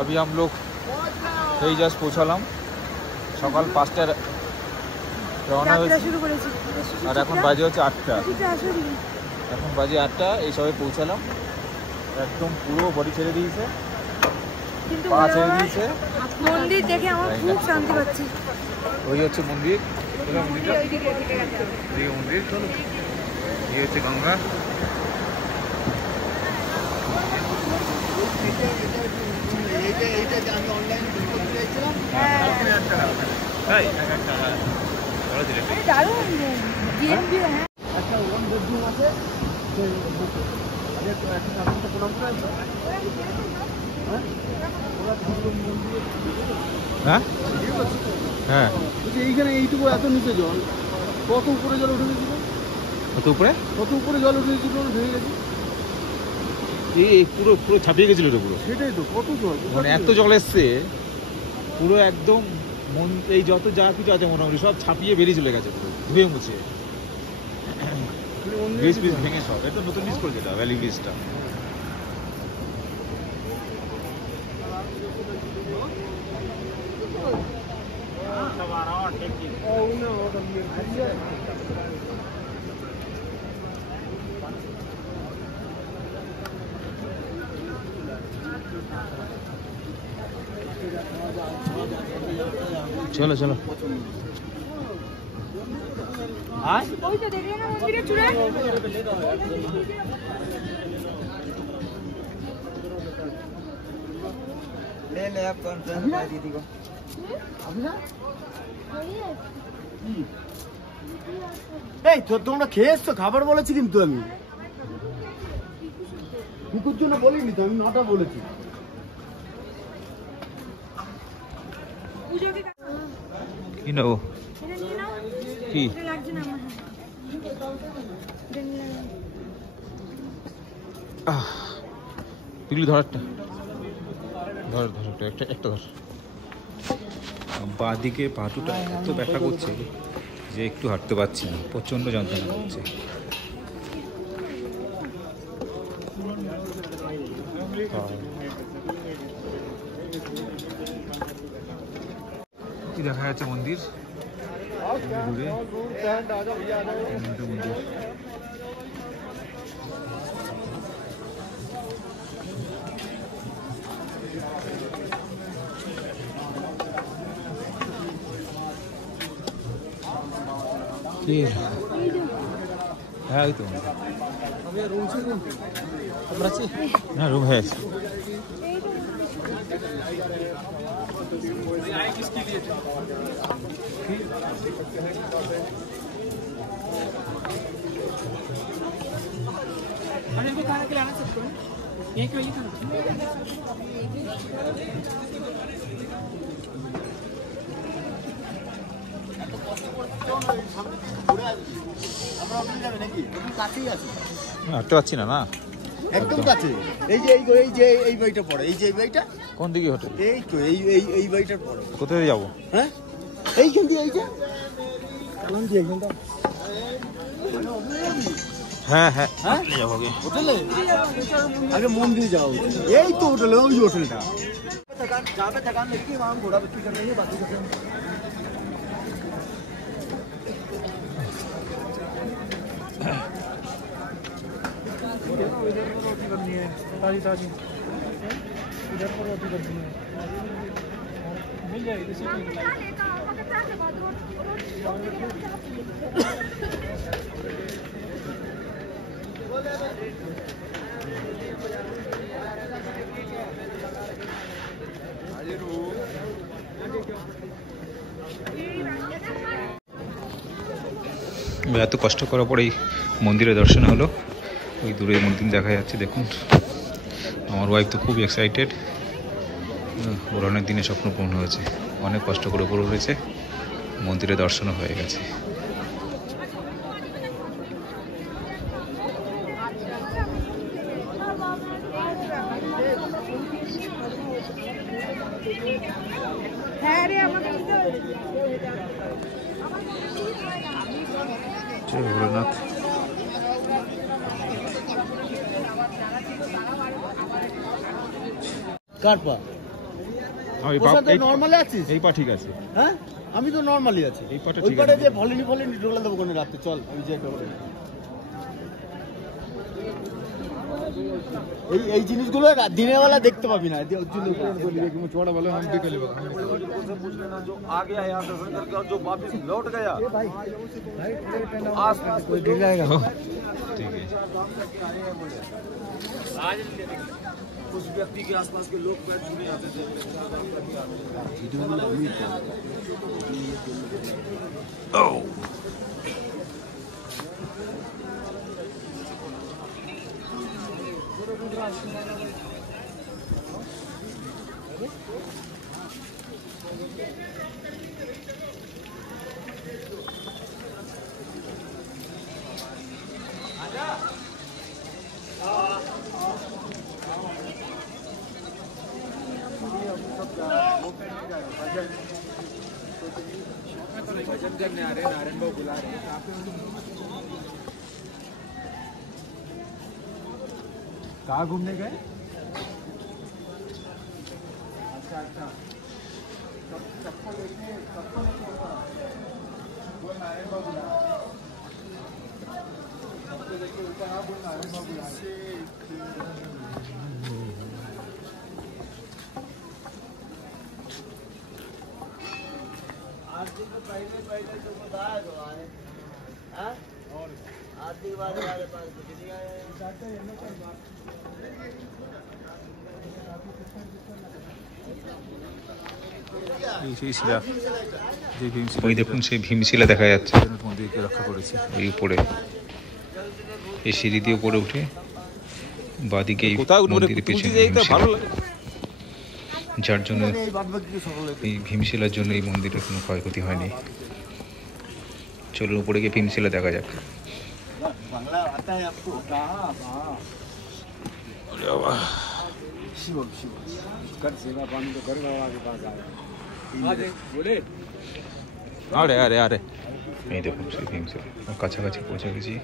अभी हम लोग এই জাস্ট পৌঁছালাম, সকাল 5টার রওনা হয়েছি আর এখন বাজে হচ্ছে 8টা। এখন বাজে 8টা, এই সবে পৌঁছালাম। একদম পুরো বডি ছেড়ে দিয়েছে, পা ছেড়ে দিয়েছে। মন্দির দেখে আমার খুব শান্তি পাচ্ছি। ওই হচ্ছে মন্দির, মন্দির চলো। এই হচ্ছে গঙ্গা। হ্যাঁ, এইখানে এইটুকু এত নিচে জল, কত উপরে জল উঠে গেছিল, কত উপরে জল উঠে গেছিল, ভেঙে গেছে। এই পুরো পুরো ছাপিয়ে গেছিল এটা পুরো। সেটাই তো, কত জল, মানে এত জল এসছে পুরো একদম এই যত যা কিছু আছে মোটামুটি সব ছাপিয়ে বেরিয়ে চলে গেছে পুরো ধুয়ে মুছে। ব্রিজ ভেঙে সব, এটা নতুন ব্রিজ করেছে, এটা ভ্যালি ব্রিজটা। চলো চলো। ওই তো দেখলে না মন্দিরের চূড়ায়? ले ले आप कॉन्फ्रेंस में दीदी को अभी ना এই তো তোমরা খেয়েছো, খাবার বলেছি কিন্তু আমি কুকুর জন্য বলিনি তো, আমি 9টা বলেছি। কি নেবো? কি পিগলি ধর, একটা ধর ধর, একটা ধর। বাঁ দিকে পাটুটা এত ব্যথা করছে যে একটু হাঁটতে পারছি না, প্রচণ্ড যন্ত্রণা করছে। কি দেখা যাচ্ছে মন্দির, মন্দির है तो ना रूम है। खाना खिलाना सबको, यहीं के वही खाना। হাঁটতে পারছি না, না একদম কাছে। এই যে এই বাড়িটা পড়ে, এই যে এই বাড়িটা কোন দিকে হোটেল? এই তো এই বাড়িটার পড়ে। কোথায় যাবো? হ্যাঁ এইখান দিয়ে, এই যে কালাম দিয়ে এইখানটা। হ্যাঁ হ্যাঁ যাবো হোটেলে, আগে মন্দিরে যাও। এই তো হোটেলে, ওই হোটেলটা যাবে। थकान लगी कि वहाँ घोड़ा बच्ची कर रही है, बातें कर रहे हैं। इधर पर रोटी करनी है, ताजी ताजी। इधर पर रोटी करनी है, मिल जाएगी। এত কষ্ট করার পরেই মন্দিরে দর্শন হলো। ওই দূরে মন্দির দেখা যাচ্ছে, দেখুন। আমার ওয়াইফ তো খুব এক্সাইটেড, ওর অনেক দিনের স্বপ্ন পূর্ণ হয়েছে। অনেক কষ্ট করে উপরে উঠেছে, মন্দিরে দর্শনও হয়ে গেছে। জয় ভোলেনাথ। কাটপা নরমালি আছিস? এই পা ঠিক আছে। হ্যাঁ আমি তো নরমালি আছি। এই পাটা ওই ঠিক পাটা আছে। যে ভলিনি ডোলা দেবো কোনে রাতে, চল আমি যে এই জিনিসগুলো দিনের বেলা দেখতে পাবি না, ওর জন্য छोड़ा बोले हम भी कर ले जो आ गया यहाँ दर्शन करके और जो वापस लौट गया आसपास कोई देख जाएगा। ठीक है। उस व्यक्ति के आसपास के लोग बैठ नहीं आते थे। भजन करने आ रहे हैं, नारायण बाबू बुला रहे हैं। कहाँ घूमने गए? अच्छा अच्छा सबको लेके वो नारायण बाबू बुला रहे हैं। सबको लेके ऊपर आप वो नारायण बाबू बुला रहे हैं। आरती तो पहले तो बताया तो आए हाँ और आरती के बाद हमारे पास कुछ नहीं आया। ওই দেখুন সেই ভীমশিলা দেখা যাচ্ছে, মন্দিরকে রক্ষা করেছে। ওই উপরে এই সিঁড়ি দিয়ে উপরে উঠে বাদিকে মন্দিরের পেছনে যার জন্য এই ভীমশিলার জন্য এই মন্দিরের কোনো ক্ষয়ক্ষতি হয়নি। চলুন উপরে গিয়ে ভীমশিলা দেখা যাক। बांग्ला आता है आपको? शिव शिव कर सेवा पानी तो कर बाबा के पास आया बोले। আরে আরে আরে এই দেখুন সেই ভীমশিলা কাছাকাছি পৌঁছে গেছি।